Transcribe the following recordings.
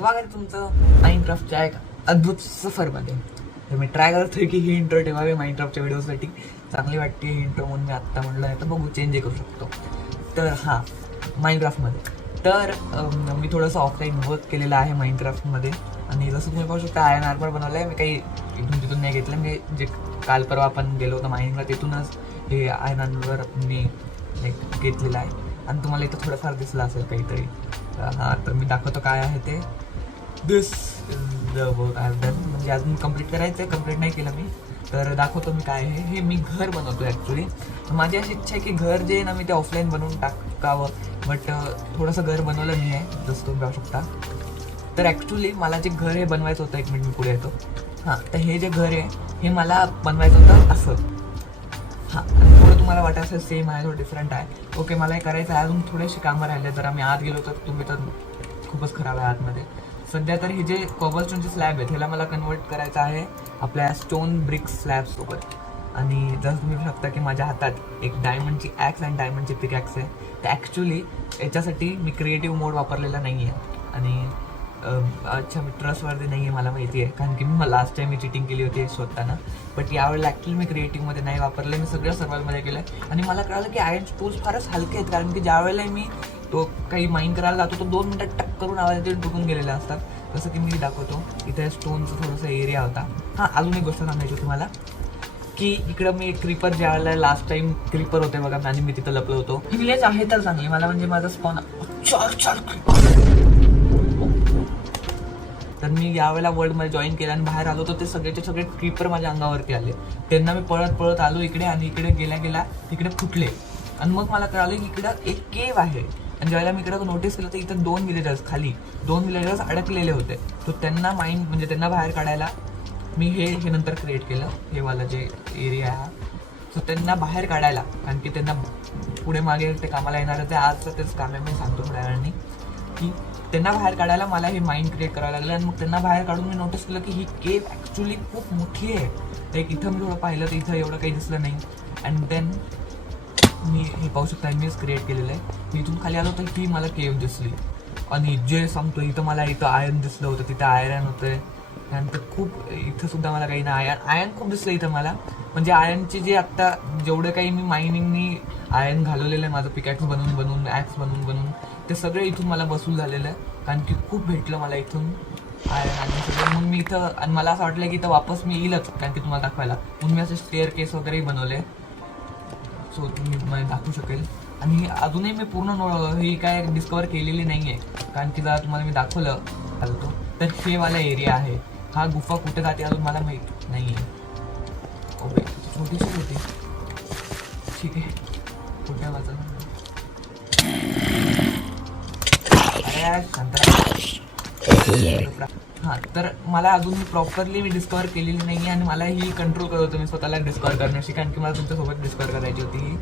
स्वागत आहे तुमचं माइनक्राफ्टच्या एक अद्भुत सफरमध्ये. तर मी ट्राय करतोय की ही इंट्रो ठेवावी माइनक्राफ्टच्या व्हिडिओसाठी. चांगली वाटते ही इंट्रो म्हणून मी आत्ता म्हटलं आहे, तर बघू चेंज करू शकतो. तर हां, माइनक्राफ्टमध्ये तर मी थोडंसं ऑफलाईन वर्क केलेलं आहे माइनक्राफ्टमध्ये. आणि जसं तुम्ही पाहू शकता आयर्न आर्मर बनवलं आहे. मी काही इथून तिथून नाही घेतलं. मी जे काल परवा आपण गेलो होतो माइनिंगला तिथूनच हे आयर्न आर्मर मी लाईक घेतलेलं आहे. आणि तुम्हाला इथं थोडंफार दिसलं असेल काहीतरी. हां, तर मी दाखवतो काय आहे ते. This is the work I have done. म्हणजे अजून कंप्लीट करायचं आहे, कंप्लीट नाही केलं मी. तर दाखवतो मी काय आहे. हे मी घर बनवतो ॲक्च्युली. माझी अशी इच्छा आहे की घर जे आहे ना मी ते ऑफलाईन बनवून टाकावं. बट थोडंसं घर बनवलं मी आहे, जसं तुम्ही पाहू शकता. तर ॲक्च्युली मला जे घर हे बनवायचं होतं, एक मिनिट मी पुढे येतो. हां, तर हे जे घर आहे हे मला बनवायचं होतं असं. हां, आणि थोडं तुम्हाला वाटत असेल सेम आहे, थोडं डिफरंट आहे. ओके, मला हे करायचं आहे. अजून थोडेसे कामं राहिले. जर आम्ही आत गेलो तर तुम्ही तर खूपच खराब आहे आतमध्ये. सध्या तर हे जे कॉबलस्टोनचे स्लॅब आहेत ह्याला मला कन्वर्ट करायचं आहे आपल्या स्टोन ब्रिक स्लॅबसोबत. आणि जसं तुम्ही शकता की माझ्या हातात एक डायमंडची ॲक्स आणि डायमंडची पिकॅक्स आहे. तर ॲक्च्युली याच्यासाठी मी क्रिएटिव्ह मोड वापरलेला नाही आहे. आणि अच्छा, मी ट्रस्टवरती नाही आहे मला माहिती आहे, कारण की लास्ट टाइम मी चिटिंग केली होती स्वतःनं. बट यावेळेला ॲक्च्युली मी क्रिएटिव्हमध्ये नाही वापरलं. मी सगळं सर्वाईव्हमध्ये केलं. आणि मला कळालं की आयर्न टूल्स फारच हलके आहेत, कारण की ज्यावेळेला मी तो काही माईन करायला जातो तो 2 मिनिटात टक करून आवाज येऊन टुकून गेलेले असतात. जसं की मी दाखवतो. इथे स्टोनचं थोडंसं एरिया होता. हां, अजून एक गोष्ट सांगायची तुम्हाला की इकडं मी एक क्रीपर ज्यावेळेला लास्ट टाइम क्रीपर होते बघा आणि मी तिथं लपलो होतो. विलेज आहे तर चांगली मला, म्हणजे माझं स्पॉन 4 तर मी यावेळेला वर्ल्डमध्ये जॉईन केलं आणि बाहेर आलो तर ते सगळेचे सगळे क्रीपर माझ्या अंगावरती आले. त्यांना मी पळत पळत आलो इकडे आणि इकडे गेल्या तिकडे फुटले. आणि मग मला कळालं की इकडं एक केव आहे. आणि ज्यावेळेला मी इकडं नोटीस केलं तर इथं 2 विलेजर्स खाली 2 विलेजर्स अडकलेले होते. तो त्यांना माइंड म्हणजे त्यांना बाहेर काढायला मी हे नंतर क्रिएट केलं. हे वाला जे एरिया आहे सो त्यांना बाहेर काढायला, कारण की त्यांना पुढे मागे ते कामाला येणार आहे. ते आजचं तेच काम आहे. मी सांगतो थोड्या वेळाने की त्यांना बाहेर काढायला मला हे माइंड क्रिएट करावं लागलं. आणि मग त्यांना बाहेर काढून मी नोटीस केलं की ही केव ॲक्च्युली खूप मोठी आहे. लाईक इथं मी थोडं पाहिलं तर इथं एवढं काही दिसलं नाही. अँड देन मी हे पाहू शकता मीच क्रिएट केलेलं आहे. मी इथून खाली आलो तर ही मला केव दिसली. आणि जे सांगतो इथं मला इथं आयर्न दिसलं होतं, तिथं आयर्न होतं. त्यानंतर खूप इथं सुद्धा मला काही नाही आयर्न खूप दिसलं इथं मला. म्हणजे आयर्नची जे आत्ता जेवढं काही मी मायनिंगनी आयर्न घालवलेलं आहे माझं पिकॅक्स बनवून ॲक्स बनवून ते सगळे इथून मला बसून झालेलं आहे. कारण की खूप भेटलं मला इथून आयर्न आणि सगळं. मग मी इथं आणि मला असं वाटलं की इथं वापस मी येईलच, कारण की तुम्हाला दाखवायला. म्हणून मी असे स्टेअर केस वगैरेही बनवले. सो तुम्ही मला दाखवू शकेल. आणि अजूनही मी पूर्ण ही काय डिस्कवर केलेली नाही आहे, कारण की जरा तुम्हाला मी दाखवलं घालतो तर हे वाला एरिया आहे. हा गुफा कुठे जाते अजून मला माहीत नाही आहे. ओके, छोटीशी होती. ठीक आहे, कुठे वाचा हां. तर मला अजून प्रॉपरली मी डिस्कवर केलेली नाही आहे. आणि मला ही कंट्रोल करत होतं मी स्वतःला डिस्कवर करण्याची, कारण की मला तुमच्यासोबत डिस्कवर करायची होती ही.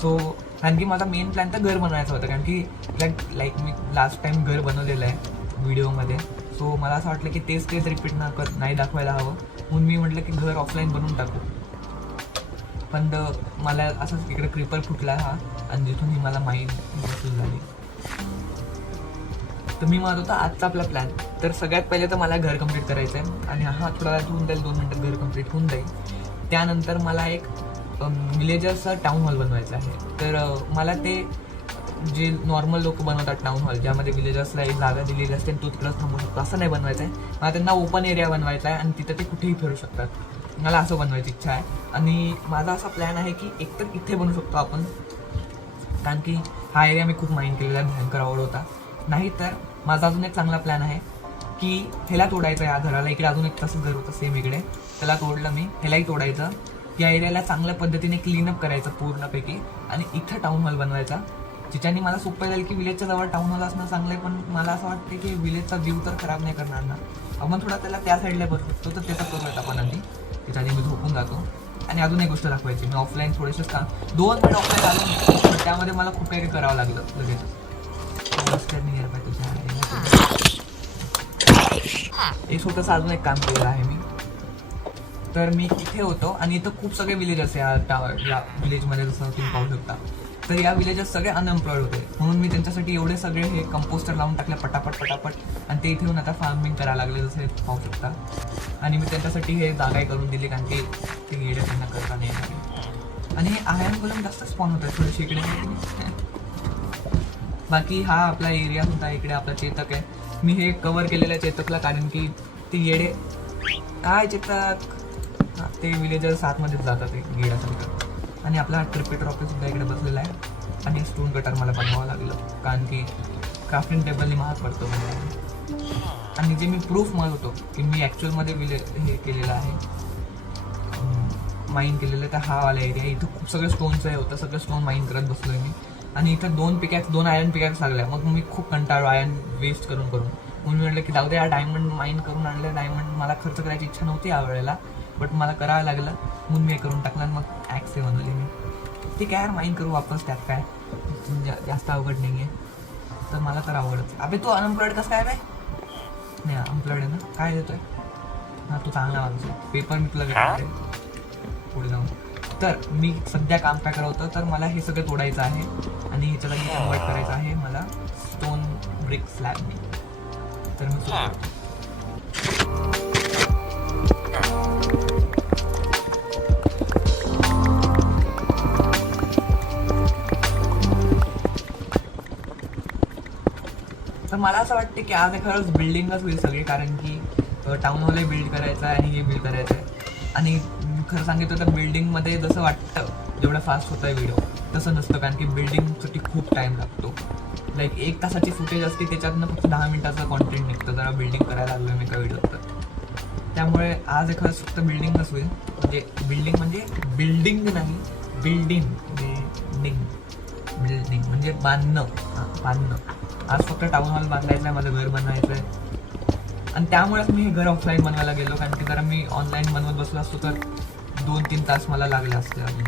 सो कारण की माझा मेन प्लॅन तर घर बनवायचा होता, कारण की लाईक मी लास्ट टाइम घर बनवलेलं आहे व्हिडिओमध्ये. सो मला असं वाटलं की तेच रिपीट नाही दाखवायला हवं. म्हणून मी म्हटलं की घर ऑफलाईन बनवून टाकू. पण मला असंच इकडे क्रीपर फुटला हा, आणि जिथून ही मला माईंड बसून झाली. तर मी म्हणत होता आजचा आपला प्लॅन. तर सगळ्यात पहिले तर मला घर कंप्लीट करायचं आहे. आणि हा थोडा वेळ होऊन जाईल, 2 मिनिटात घर कंप्लीट होऊन जाईल. त्यानंतर मला एक विलेजर्सचा टाऊन हॉल बनवायचा आहे. तर मला ते जे नॉर्मल लोक बनवतात टाऊन हॉल, ज्यामध्ये विलेजर्सला एक जागा दिलेली असते आणि तो तिकडंच थांबू शकतो, असं नाही बनवायचं आहे. मला त्यांना ओपन एरिया बनवायचा आहे आणि तिथं ते कुठेही फिरू शकतात. मला असं बनवायची इच्छा आहे. आणि माझा असा प्लॅन आहे की एकतर इथे बनवू शकतो आपण, कारण की हा एरिया मी खूप माइंड केलेला, भयंकर आवड होता. नाही तर माझा अजून एक चांगला प्लॅन आहे की ह्याला तोडायचं आहे. या घराला इकडे अजून एक तसंच घर होतं सेम इकडे, त्याला तोडलं मी. ह्यालाही तोडायचं, या एरियाला चांगल्या पद्धतीने क्लीनअप करायचं पूर्णपैकी. आणि इथं टाऊन हॉल बनवायचा, ज्याच्याने मला सोपं जाईल की विलेजच्या जवळ टाऊन हॉल असणं चांगलं आहे. पण मला असं वाटतं की विलेजचा व्ह्यू तर खराब नाही करणार ना. आपण थोडा त्याला त्या साईडला बसू शकतो, तर त्याचं करूयात आपण आधी. त्याच्या आधी मी झोपून जातो. आणि अजून एक गोष्ट दाखवायची, मी ऑफलाईन थोडेसेच काम 2 मिनिट ऑफलाईन आलो, पण त्यामध्ये मला खूप काही करावं लागलं लगेच. एक छोटंसं अजून एक काम केलेलं आहे मी. तर मी इथे होतो आणि इथं खूप सगळे विलेजर्स आहे या विलेजमध्ये, जसं तुम्ही पाहू शकता. तर या विलेजर्स सगळे अनएम्प्लॉईड होते, म्हणून मी त्यांच्यासाठी एवढे सगळे हे कंपोस्टर लावून टाकले पटापट पटापट, आणि ते इथे येऊन आता फार्मिंग करायला लागले, जसं पाहू शकता. आणि मी त्यांच्यासाठी हे जागाही करून दिली, कारण की ते येडे त्यांना करता नाही येणार. आणि हे आयर्न गोलेम जास्त स्पॉन होत आहे थोडेसे इकडे. बाकी हा आपला एरिया सुद्धा, इकडे आपला चेतक आहे. मी हे कव्हर केलेलं आहे चेतकला, कारण की ते येडे काय चेतक, ते विलेजर्स आतमध्येच जातात ते गेडासारखं. आणि आपला ट्रिपेटर ऑफिस सुद्धा इकडे बसलेला आहे. आणि स्टोन कटर मला बनवावं लागलं, कारण की क्राफ्टिंग टेबलनी महाग पडतो मला. आणि जे मी प्रूफ म्हणत होतो की मी ॲक्च्युअलमध्ये हे केलेलं आहे, माईन केलेलं आहे, तर हा वाला एरिया. इथं खूप सगळं स्टोनचं हे होतं, सगळं स्टोन माईन करत बसलो आहे मी. आणि इथं 2 आयर्न पिकॅक्स लागल्या. मग मी खूप कंटाळलो आयर्न वेस्ट करून. म्हणून म्हटलं की जाऊ दे, डायमंड माईन करून आणलं. डायमंड मला खर्च करायची इच्छा नव्हती यावेळेला, बट मला करावं लागलं, म्हणून मी हे करून टाकलं. आणि मग ॲक्स बनवली मी. ठीक आहे यार, माईन करू वापस, त्यात काय जास्त अवघड नाही आहे. तर मला तर आवडच. अबे तू अनएम्प्लॉईड कसं काय नाही अनएम्प्लॉईड आहे ना, काय देतोय? हां तू चांगला माणूस आहे. पेपर मी तुला भेटणार आहे पुढे जाऊन. तर मी सध्या काम काय करत होतं, तर मला हे सगळं तोडायचं आहे आणि ह्याच्या जागी कन्वर्ट करायचं आहे मला स्टोन ब्रिक स्लॅबनी. तर मी सुरू करतो. तर मला असं वाटतं की आज खरंच बिल्डिंगच होईल सगळी, कारण की टाऊन हॉलही बिल्ड करायचं आहे आणि हे बिल्ड करायचं आहे. आणि खरं सांगितलं तर बिल्डिंगमध्ये जसं वाटतं जेवढं फास्ट होतं आहे व्हिडिओ, तसं नसतं, कारण की बिल्डिंगसाठी खूप टाईम लागतो. लाईक 1 तासाची फुटेज असते, त्याच्यातनं फक्त 10 मिनिटाचं कॉन्टेंट निघतं जरा बिल्डिंग करायला लागलं मी एका व्हिडिओत. तर त्यामुळे आज खरंच फक्त बिल्डिंगच होईल. म्हणजे बिल्डिंग नाही, बिल्डिंग म्हणजे बांधणं. बांधणं. आज फक्त टाऊन हॉल बांधायचं आहे, माझं घर बनवायचं आहे. आणि त्यामुळेच मी हे घर ऑफलाईन बनवायला गेलो, कारण की जरा मी ऑनलाईन बनवत बसलो असतो तर 2-3 तास मला लागले असते अजून.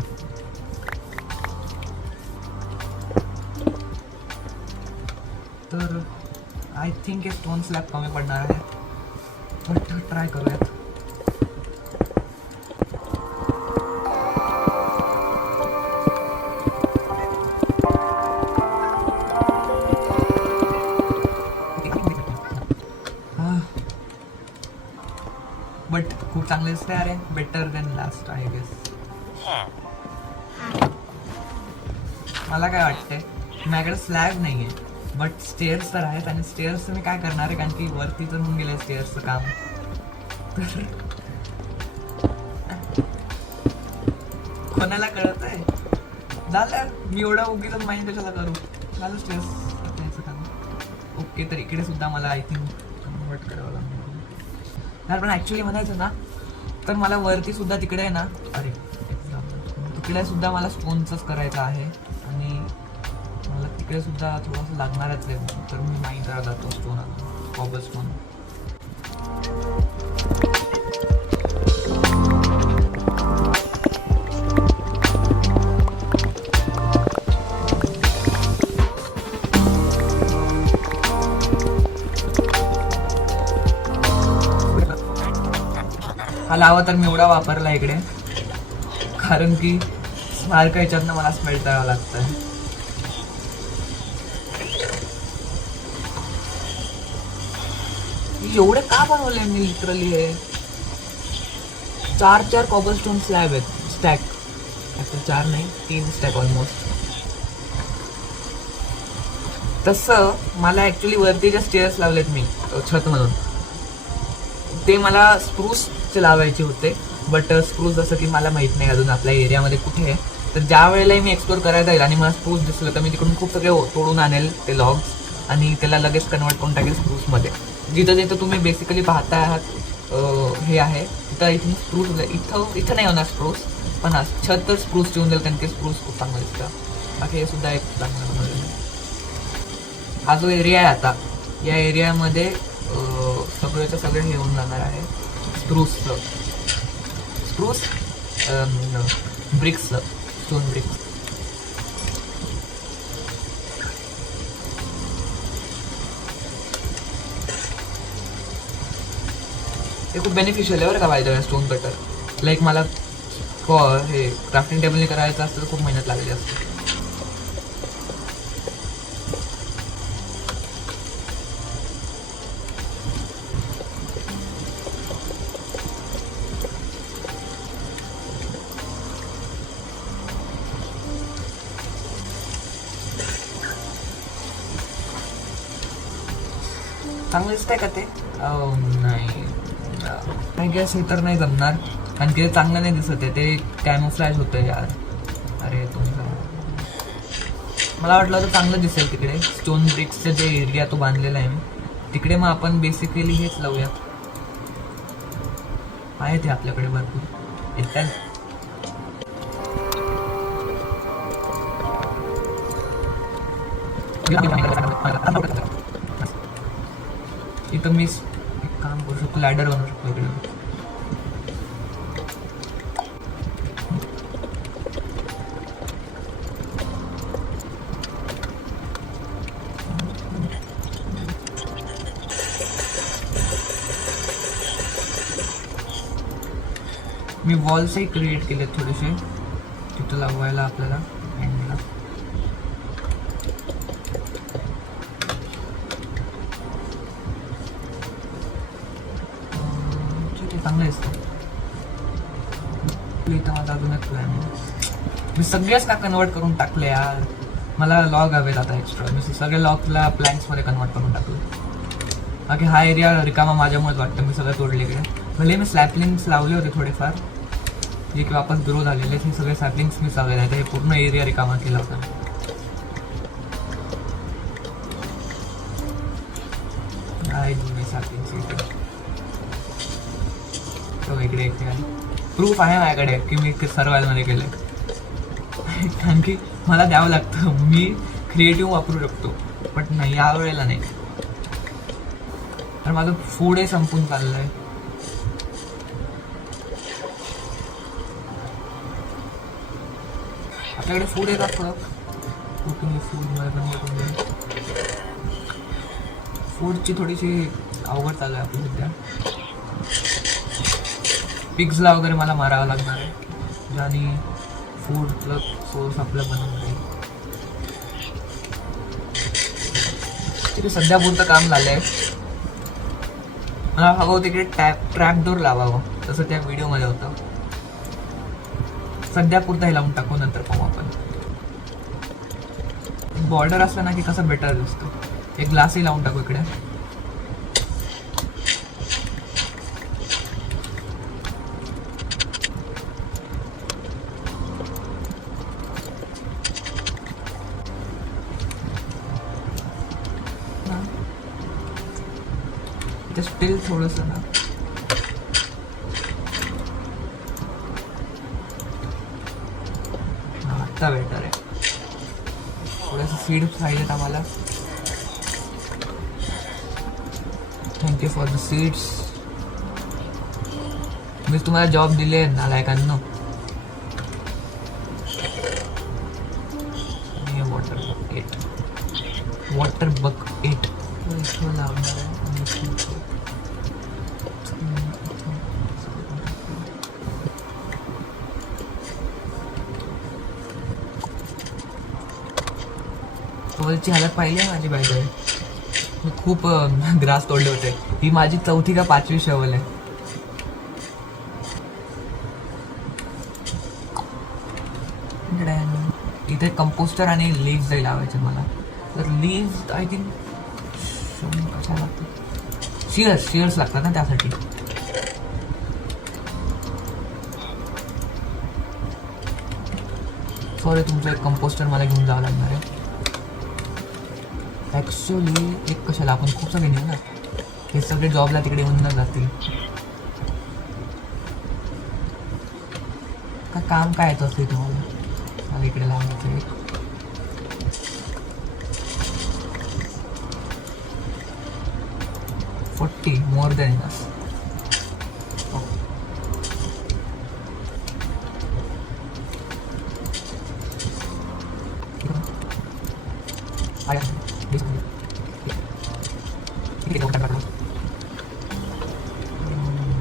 तर आय थिंक हे स्टोन स्लॅब कमी पडणार आहे, पण ट्राय करूयात. बट खूप चांगले दिसते अरे, better than last I guess. मला काय वाटतंय, माझ्याकडे स्लॅब नाही आहे बट स्टेअर्स तर आहेत. आणि स्टेअर्सचं मी काय करणार आहे, कारण की वरती तर होऊन गेलं स्टेअर्सचं काम. तर कोणाला कळत आहे? झालं, मी एवढा उगीच माहिती कशाला करू. झालं स्टेअर्स याचं काम. ओके, तर इकडे सुद्धा मला आय थिंक कन्वर्ट करावं लागणार. पण ॲक्च्युली म्हणायचं ना, तर मला वरती सुद्धा तिकडे आहे ना, अरे तिकडे सुद्धा मला स्टोनचंच करायचं आहे. आणि मला तिकडे सुद्धा थोडंसं लागणारच आहे, तर मी माईन करायला जातो स्टोन, कॉबल स्टोन. हा लावा तर मी एवढा वापरला इकडे, कारण की सारखं ह्याच्यातनं मला स्मेल्ट करावं लागतं. एवढे का बनवले मी लिटरली? हे 4 कॉबलस्टोन स्लॅब आहेत, स्टॅक. 4 नाही, 3 स्टॅक ऑलमोस्ट. तसं मला ॲक्च्युली वरती जे स्टेअर्स लावलेत मी छत म्हणून, ते मला स्प्रूसचे लावायचे होते. बट स्प्रूस जसं की मला माहीत नाही अजून आपल्या एरियामध्ये कुठे आहे. तर ज्या वेळेलाही मी एक्सप्लोर करायला जाईल आणि मला स्प्रूस दिसलं तर मी तिकडून खूप सगळे तोडून आणेल ते लॉग्स, आणि त्याला लगेच कन्वर्ट करून टाकेल स्प्रूसमध्ये. जिथं तुम्ही बेसिकली पाहता आहात हे आहे, तिथं इथून स्प्रूस इथं नाही होणार स्प्रूस, पण छत तर स्प्रूस ठेवून देईल, कारण की स्प्रूस खूप चांगलं दिसतं. बाकी हे सुद्धा एक चांगलं बनवलेलं आहे. हा जो एरिया आहे आता, या एरियामध्ये सगळ्याचं सगळं हे होऊन जाणार आहे स्प्रूसचं. ब्रिक्सचं, स्टोन ब्रिक्स. हे खूप बेनिफिशियल आहे बरं का पाहिजे स्टोन कटर. लाईक मला हे क्राफ्टिंग टेबलने करायचं असतं तर खूप मेहनत लागली असते. चांगलं दिसतंय का ते? नाही, आय गेस हे तर नाही जमणार, कारण की ते चांगलं नाही दिसत आहे, ते कॅमोफ्लॅज होतं यार. अरे तुमचं मला वाटलं तर चांगलं दिसेल तिकडे स्टोन ब्रिक्सचं जे एरिया तो बांधलेला आहे तिकडे. मग आपण बेसिकली हेच लावूया, आहे ते आपल्याकडे भरपूर येतात. इथं मी एक काम करू शकतो, लॅडर बनवू शकतो इकडे. मी वॉल्सही क्रिएट केले थोडेसे तिथं लावायला आपल्याला एंडला. ठीक आहे, चांगलं दिसतं. इथं माझा अजून एक प्लॅन आहे, मी सगळ्याच का कन्वर्ट करून टाकले यार. मला लॉग हवेत आता एक्स्ट्रा, मी सगळे लॉगला प्लॅन्क्समध्ये कन्वर्ट करून टाकलो. बाकी हा एरिया रिकामा माझ्यामुळेच वाटतं, मी सगळं तोडले इकडे. भले मी स्लॅपलिंग्स लावले होते थोडेफार जे की वापस ग्रो झालेले, हे सगळे सॅपलिंग्स मी लावले आहेत, हे पूर्ण एरिया रिकामा केला होता. इकडे प्रूफ आहे माझ्याकडे की मी सर्वायलमध्ये केलंय, कारण की मला द्यावं लागतं, मी क्रिएटिव्ह वापरू शकतो, बट नाही या वेळेला नाही, तर माझं फूडही संपून चाललंय. आपल्याकडे फूड आहे का थोडं? कुकिंग फूडमध्ये पण फूडची थोडीशी अवघड चालू आहे आपली सध्या. पिग्सला वगैरे मला मारावं लागणार आहे, ज्याने फूडचं सोर्स आपलं बनवून जाईल. तिथे सध्या पुरतं काम झालंय, मला हवं तिकडे ट्रॅप डोर लावावं, तसं त्या व्हिडिओमध्ये होतं. सध्या पुरता हे लावून टाकू, नंतर पाहू आपण. बॉर्डर असला ना की कसं बेटर दिसतं. एक ग्लासही लावून टाकू इकडे. स्टील थोडंसं ना आता बेटर आहे. थोडंसं सीड्स पाहिजेत आम्हाला. Thank you for the seeds. मी तुम्हाला जॉब दिले नालायकांनो. वॉटर बक 8 इथं लावणार आहे. शोवलची हालत पाहिली आहे माझी बायको. मी खूप ग्रास तोडले होते. ही माझी 4थी का 5वी शोवल आहे. इथे कंपोस्टर आणि लीव्स जाईल लावायचे मला. तर लीव्स आय थिंक कशा लागतात, शिअर्स लागतात ना त्यासाठी. सॉरी, तुमचं एक कंपोस्टर मला घेऊन जावं लागणार आहे. ॲक्च्युली एक कशाला, आपण खूप सगळे नेऊ ना, हे सगळे जॉबला तिकडे येऊन न जातील. का काम काय येतं असते तुम्हाला? मला इकडे लावायचं एक. More than enough.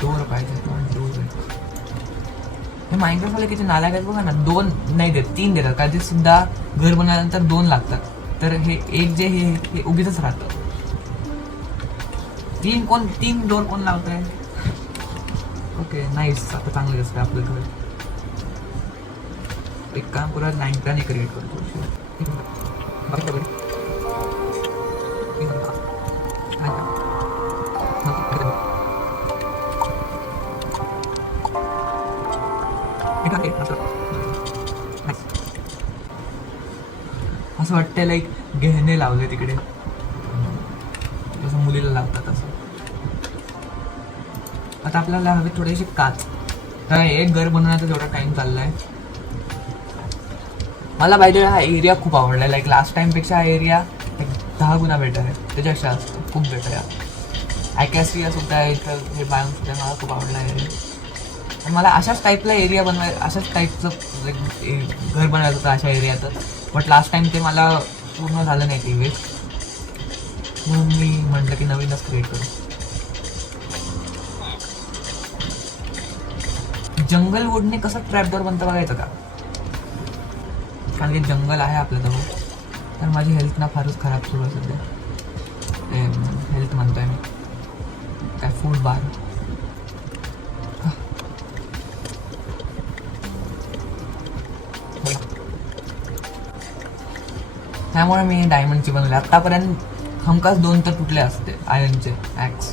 डोर पाहिजे. हे माइनक्राफ्टवाले किती नालायक आहेत बघा ना. 2 नाही देत, 3 देतात. का ते सुद्धा घर बनवल्यानंतर 2 लागतात. तर हे एक जे हे उगीच राहतं. 3 डोर कोण लावत आहे? Okay nice. आता चांगलं दिसतं आपलं घर. एक काम करूया, लँटर्न क्रिएट करतो. असं वाटतंय लाईक गहने लावले तिकडे, जसं मुलीला लावतात असं. आता आपल्याला हवे थोडेसे काच. तर एक घर बनवण्याचा जेवढा टाइम चाललाय, मला पाहिजे हा एरिया खूप आवडलाय. लाईक लास्ट टाइमपेक्षा हा एरिया 10 गुणा बेटर आहे, त्याच्यापेक्षा खूप बेटर आहे. ॲकॅसिया सुद्धा आहे इथं, हे बायोम सुद्धा मला खूप आवडला एरिया. आणि मला अशाच टाईपला एरिया अशाच टाईपचं घर बनवायचं होतं अशा एरियातच. बट लास्ट टाइम ते मला पूर्ण झालं नाही ते वेळ, म्हणून मी म्हटलं की नवीनच क्रिएट करू. जंगल वुडने कसं ट्रॅपडोर बनतं बघायचं का? कारण की जंगल आहे आपल्याजवळ. तर माझी हेल्थ ना फारच खराब सुरू आहे सध्या. हेल्थ म्हणतोय मी, काय फूड बार. त्यामुळे मी डायमंडची बनवली. आत्तापर्यंत हमखास 2 तर तुटले असते आयर्नचे ॲक्स,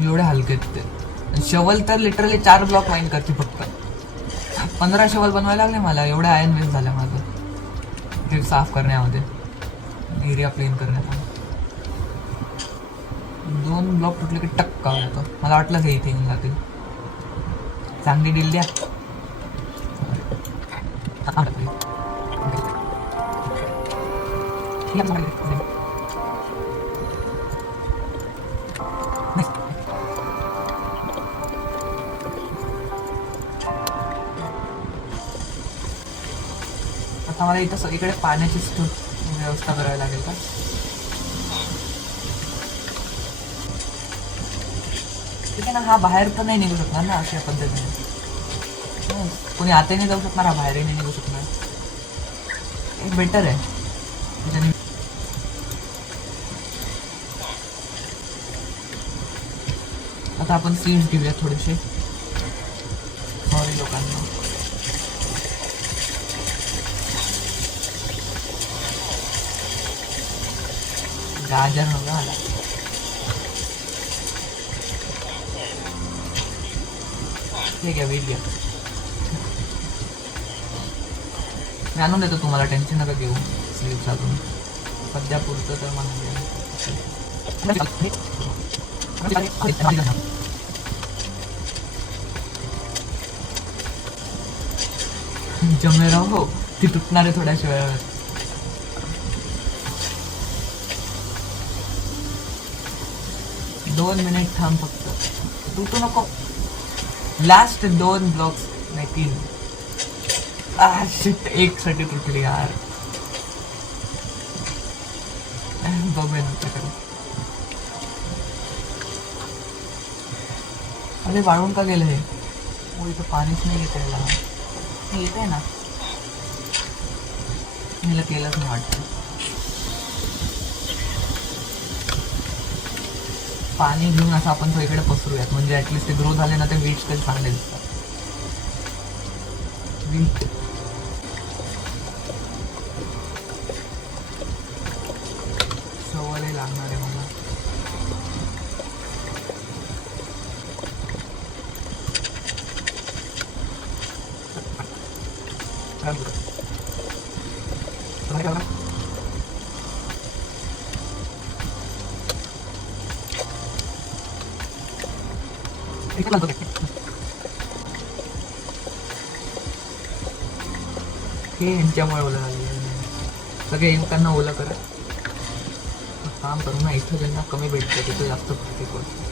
एवढे हलके ते. शवल तर लिटरली 4 ब्लॉक माइन करते फक्त. 15 शवल बनवायला लागले मला. एवढं आयर्न वेस्ट झालं माझं ते साफ करण्यामध्ये, एरिया प्लेन करण्यामध्ये. 2 ब्लॉक तुटले की टक्का होतो. मला वाटलंच हे इथे येऊन जातील. चांगली डील द्या. आता मला इथं सगळीकडे पाण्याची व्यवस्था करावी लागेल का? ठीक आहे ना. हा बाहेर तर नाही निघू शकणार ना अशा पद्धतीने. कोणी आतही नाही जाऊ शकणार, हा बाहेरही नाही निघू शकणार. एक बेटर आहे त्याच्याने. आता आपण सीड्स घेऊया थोडेसे. सॉरी लोकांना. गाजर नव्हता आला. ठीक आहे, वेट घ्या. मी आणून देतो तुम्हाला, टेन्शन नका घेऊ. स्लीव्स अजून सध्या पुरतं तर मला जमे राव. हो, ती तुटणार आहे थोड्याशा वेळात. दोन मिनिट थांब फक्त, तुटू नको. लास्ट 2 ब्लॉक्स नाही 3. शिट, एक साठी तुटली यार. बघूया नंतर करू. अरे वाळून का गेलं हे? हो, इथं पाणीच नाही येत याला. येत आहे ना, मला केलंच नाही वाटतं. पाणी घेऊन असं आपण सगळीकडे पसरूयात, म्हणजे ॲटलिस्ट ते ग्रो झाले ना, ते वीट्स तरी चांगले दिसतात. वीट सवय लागणार आहे मला. हे यांच्यामुळे ओलं झालेलं. सगळे एकमेकांना ओलं करा. काम करू ना, इथं ज्यांना कमी भेटतं तिथं जास्त प्रत्येक गोष्ट.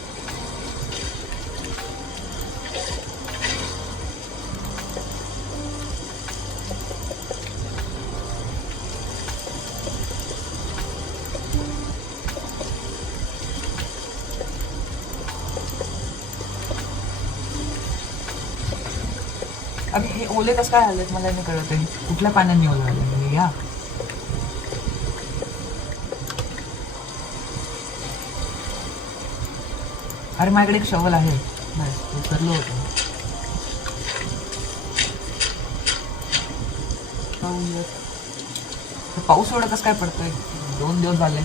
अरे हे ओले कसं काय आलेत मला नाही कळत आहे. कुठल्या पाण्याने ओलं आलं या? अरे माझ्याकडे एक शवल आहे, नाही उतरलो होतं. पाऊस एवढं कसं काय पडतोय? 2 दिवस झाले.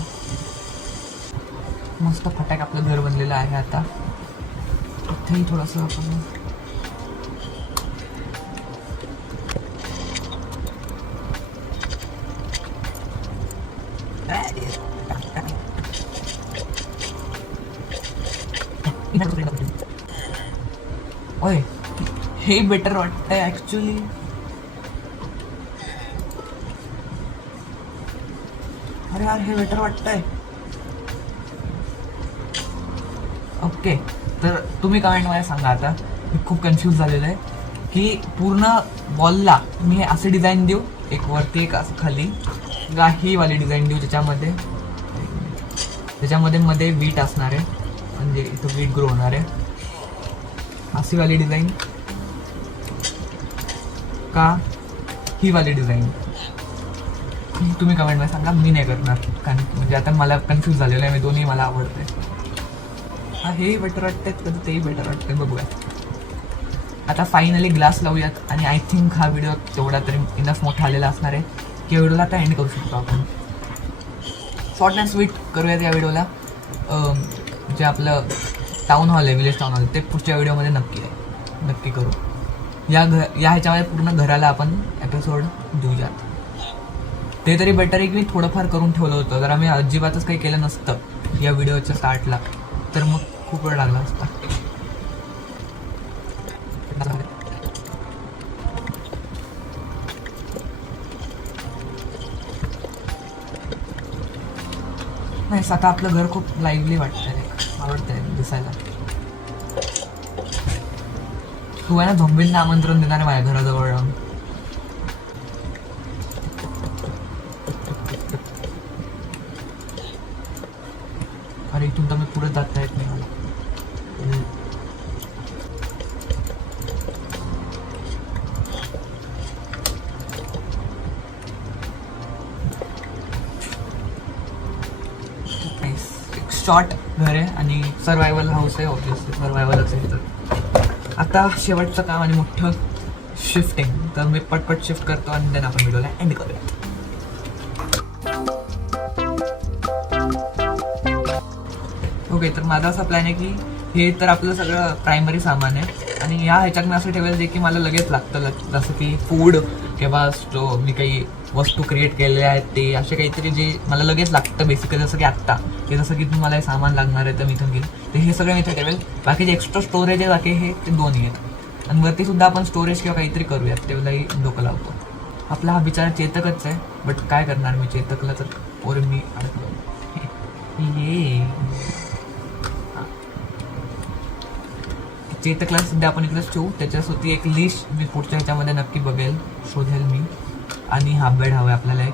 मस्त फटाक आपलं घर बनलेलं आहे. आता इथेही थोडंसं आपण ओय हे बेटर वाटतंय ऍक्च्युली. अरे यार हे बेटर वाटतंय. ओके, तर तुम्ही कमेंटमध्ये सांगा. आता मी खूप कन्फ्यूज झालेलं आहे की पूर्ण वॉलला मी हे असे डिझाईन देऊ, एक वरती एक असं खाली, का ही वाली डिझाईन देऊ त्याच्यामध्ये मध्ये वीट असणार आहे, म्हणजे इथं वीट ग्रो होणार आहे, अशी वाली डिझाईन का ही वाली डिझाईन. तुम्ही कमेंटमध्ये सांगा. मी नाही करणार, कारण म्हणजे आता मला कन्फ्यूज झालेलं आहे. मी दोन्ही मला आवडते. हा हे बेटर वाटतात कधी तेही बेटर वाटते, बघूया. आता फायनली ग्लास लावूयात आणि आय थिंक हा व्हिडिओ तेवढा तरी इनफ मोठा आलेला असणार आहे की व्हिडिओला आता एंड करू शकतो आपण. शॉर्ट अँड स्वीट करूयात या व्हिडिओला. जे आपलं टाऊन हॉल आहे, विलेज टाऊन हॉल, ते पुढच्या व्हिडिओमध्ये नक्की करू. या ह्याच्यामध्ये पूर्ण घराला आपण एपिसोड देऊयात. ते तरी बेटर आहे की मी थोडंफार करून ठेवलं होतं. जर आम्ही अजिबातच काही केलं नसतं या व्हिडिओच्या स्टार्टला तर मग खूप वेळ लागला असता. नाही, आता आपलं घर खूप लाईव्हली वाटतंय, आवडतंय दिसायला. तू आहे ना झोंबींना आमंत्रण देणार आहे माझ्या घराजवळ राहून. अरे इथून तर मी पुढे जाता येत नाही मला. शॉर्ट घर आहे आणि सर्वायवल हाऊस आहे. ऑब्विसली सर्वायवलच आहे. तर आता शेवटचं काम आणि मोठं शिफ्टिंग. तर मी पटपट शिफ्ट करतो आणि देन आपण व्हिडिओला एंड करूया. ओके, तर माझा असा प्लॅन आहे की हे तर आपलं सगळं प्रायमरी सामान आहे आणि या ह्याच्यात मी असं ठेवेल जे की मला लगेच लागतं, जसं की फूड किंवा मी काही वस्तू क्रिएट केलेल्या आहेत ते असे काहीतरी जे मला लगेच लागतं बेसिकली. जसं की आत्ता की जसं की मला हे सामान लागणार आहे तर मी इथून घेईल, तर हे सगळं मी इथे ठेवेल. बाकी जे एक्स्ट्रा स्टोरेज आहे बाकी हे ते दोन्ही आहेत. आणि वरती सुद्धा आपण स्टोरेज किंवा काहीतरी करूयात, तेवढंही डोकं लावतो. आपला हा बिचारा चेतकच आहे, बट काय करणार मी चेतकला तर और मी अडकलो. ये चेतकला सध्या आपण इकडेच ठेवू. त्याच्यासाठी एक लिस्ट मी पुढच्या ह्याच्यामध्ये नक्की शोधेल मी. आणि हा बेड हवा आहे आपल्याला,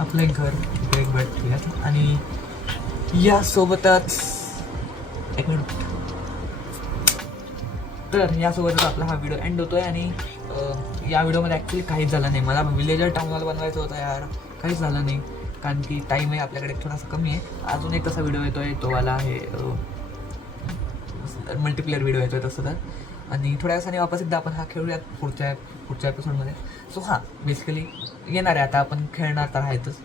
आपलं एक घर, एक बेड ठेवूयात. आणि यासोबतच एक मिनिट, तर यासोबतच आपला हा व्हिडिओ एंड होतोय. आणि या व्हिडिओमध्ये ॲक्च्युली काहीच झालं नाही. मला विलेजर टाऊन हॉल बनवायचं होतं यार, काहीच झालं नाही कारण की टाईम आहे आपल्याकडे थोडासा कमी आहे. अजून एक तसा व्हिडिओ येतोय, तो वाला आहे मल्टीप्लेअर व्हिडिओ येतोय तसं तर. आणि थोड्या दिवसांनी वापस एकदा आपण हा खेळूयात पुढच्या एपिसोडमध्ये. सो हां, बेसिकली येणार आहे आता, आपण खेळणार तर आहेतच.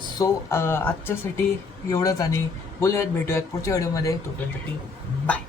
सो आजच्यासाठी एवढंच आणि भेटूयात पुढच्या व्हिडिओमध्ये. तोपर्यंत बाय.